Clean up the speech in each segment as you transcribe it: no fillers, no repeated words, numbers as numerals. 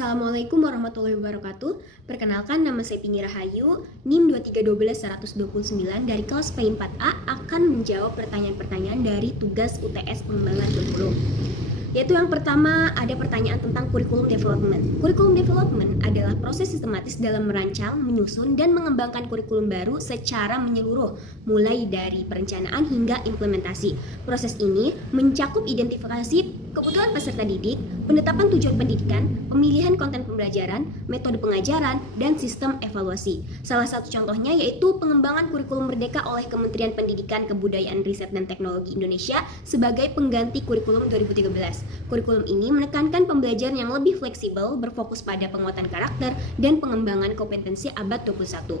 Assalamualaikum warahmatullahi wabarakatuh. Perkenalkan, nama saya Pingi Rahayu, NIM 2312129 dari kelas P4A akan menjawab pertanyaan-pertanyaan dari tugas UTS pengembangan kurikulum. Yaitu yang pertama, ada pertanyaan tentang kurikulum development. Kurikulum development adalah proses sistematis dalam merancang, menyusun, dan mengembangkan kurikulum baru secara menyeluruh, mulai dari perencanaan hingga implementasi. Proses ini mencakup identifikasi kebutuhan peserta didik, penetapan tujuan pendidikan, pemilihan konten pembelajaran, metode pengajaran, dan sistem evaluasi. Salah satu contohnya yaitu pengembangan kurikulum merdeka oleh Kementerian Pendidikan, Kebudayaan, Riset, dan Teknologi Indonesia sebagai pengganti kurikulum 2013. Kurikulum ini menekankan pembelajaran yang lebih fleksibel, berfokus pada penguatan karakter, dan pengembangan kompetensi abad 21.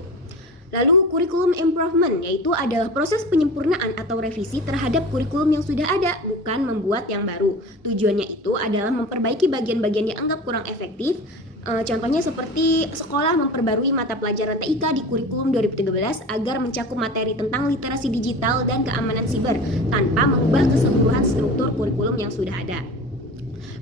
Lalu kurikulum improvement, yaitu adalah proses penyempurnaan atau revisi terhadap kurikulum yang sudah ada, bukan membuat yang baru. Tujuannya itu adalah memperbaiki bagian-bagian yang anggap kurang efektif. Contohnya seperti sekolah memperbarui mata pelajaran TIK di kurikulum 2013 agar mencakup materi tentang literasi digital dan keamanan siber tanpa mengubah keseluruhan struktur kurikulum yang sudah ada.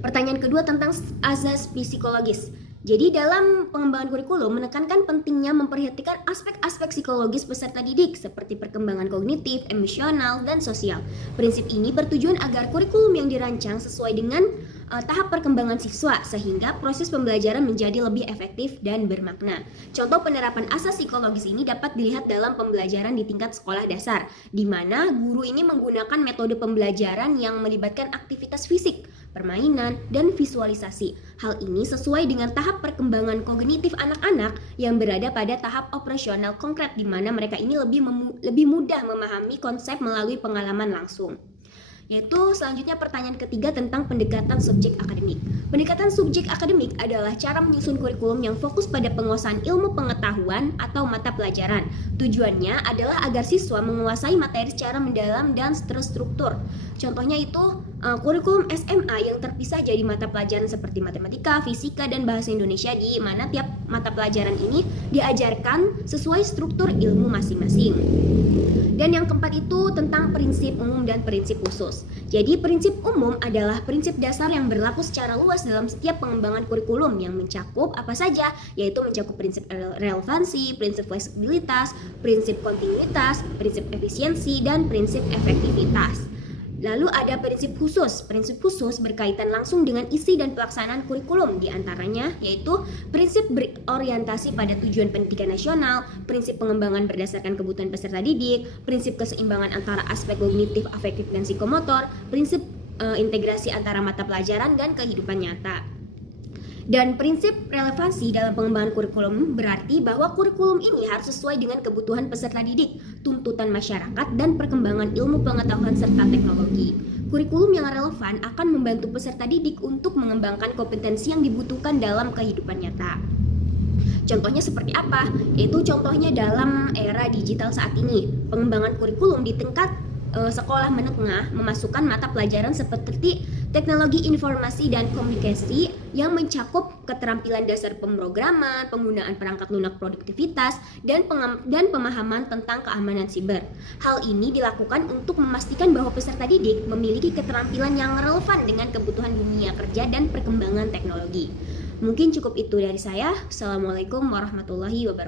Pertanyaan kedua tentang azas psikologis. Jadi dalam pengembangan kurikulum menekankan pentingnya memperhatikan aspek-aspek psikologis peserta didik seperti perkembangan kognitif, emosional, dan sosial. Prinsip ini bertujuan agar kurikulum yang dirancang sesuai dengan tahap perkembangan siswa sehingga proses pembelajaran menjadi lebih efektif dan bermakna. Contoh penerapan asas psikologis ini dapat dilihat dalam pembelajaran di tingkat sekolah dasar, di mana guru ini menggunakan metode pembelajaran yang melibatkan aktivitas fisik, permainan, dan visualisasi. Hal ini sesuai dengan tahap perkembangan kognitif anak-anak yang berada pada tahap operasional konkret, di mana mereka ini lebih mudah memahami konsep melalui pengalaman langsung. Yaitu selanjutnya pertanyaan ketiga tentang pendekatan subjek akademik. Pendekatan subjek akademik adalah cara menyusun kurikulum yang fokus pada penguasaan ilmu pengetahuan atau mata pelajaran. Tujuannya adalah agar siswa menguasai materi secara mendalam dan terstruktur. Contohnya itu kurikulum SMA yang terpisah jadi mata pelajaran seperti matematika, fisika, dan bahasa Indonesia, di mana tiap mata pelajaran ini diajarkan sesuai struktur ilmu masing-masing. Dan yang keempat itu tentang prinsip umum dan prinsip khusus. Jadi prinsip umum adalah prinsip dasar yang berlaku secara luas dalam setiap pengembangan kurikulum yang mencakup apa saja, yaitu mencakup prinsip relevansi, prinsip fleksibilitas, prinsip kontinuitas, prinsip efisiensi, dan prinsip efektivitas. Lalu ada prinsip khusus. Prinsip khusus berkaitan langsung dengan isi dan pelaksanaan kurikulum, diantaranya yaitu prinsip berorientasi pada tujuan pendidikan nasional, prinsip pengembangan berdasarkan kebutuhan peserta didik, prinsip keseimbangan antara aspek kognitif, afektif, dan psikomotor, prinsip integrasi antara mata pelajaran dan kehidupan nyata. Dan prinsip relevansi dalam pengembangan kurikulum berarti bahwa kurikulum ini harus sesuai dengan kebutuhan peserta didik, tuntutan masyarakat, dan perkembangan ilmu pengetahuan serta teknologi. Kurikulum yang relevan akan membantu peserta didik untuk mengembangkan kompetensi yang dibutuhkan dalam kehidupan nyata. Contohnya seperti apa? Yaitu contohnya dalam era digital saat ini. Pengembangan kurikulum di tingkat sekolah menengah memasukkan mata pelajaran seperti teknologi informasi dan komunikasi yang mencakup keterampilan dasar pemrograman, penggunaan perangkat lunak produktivitas, dan pemahaman tentang keamanan siber. Hal ini dilakukan untuk memastikan bahwa peserta didik memiliki keterampilan yang relevan dengan kebutuhan dunia kerja dan perkembangan teknologi. Mungkin cukup itu dari saya. Assalamualaikum warahmatullahi wabarakatuh.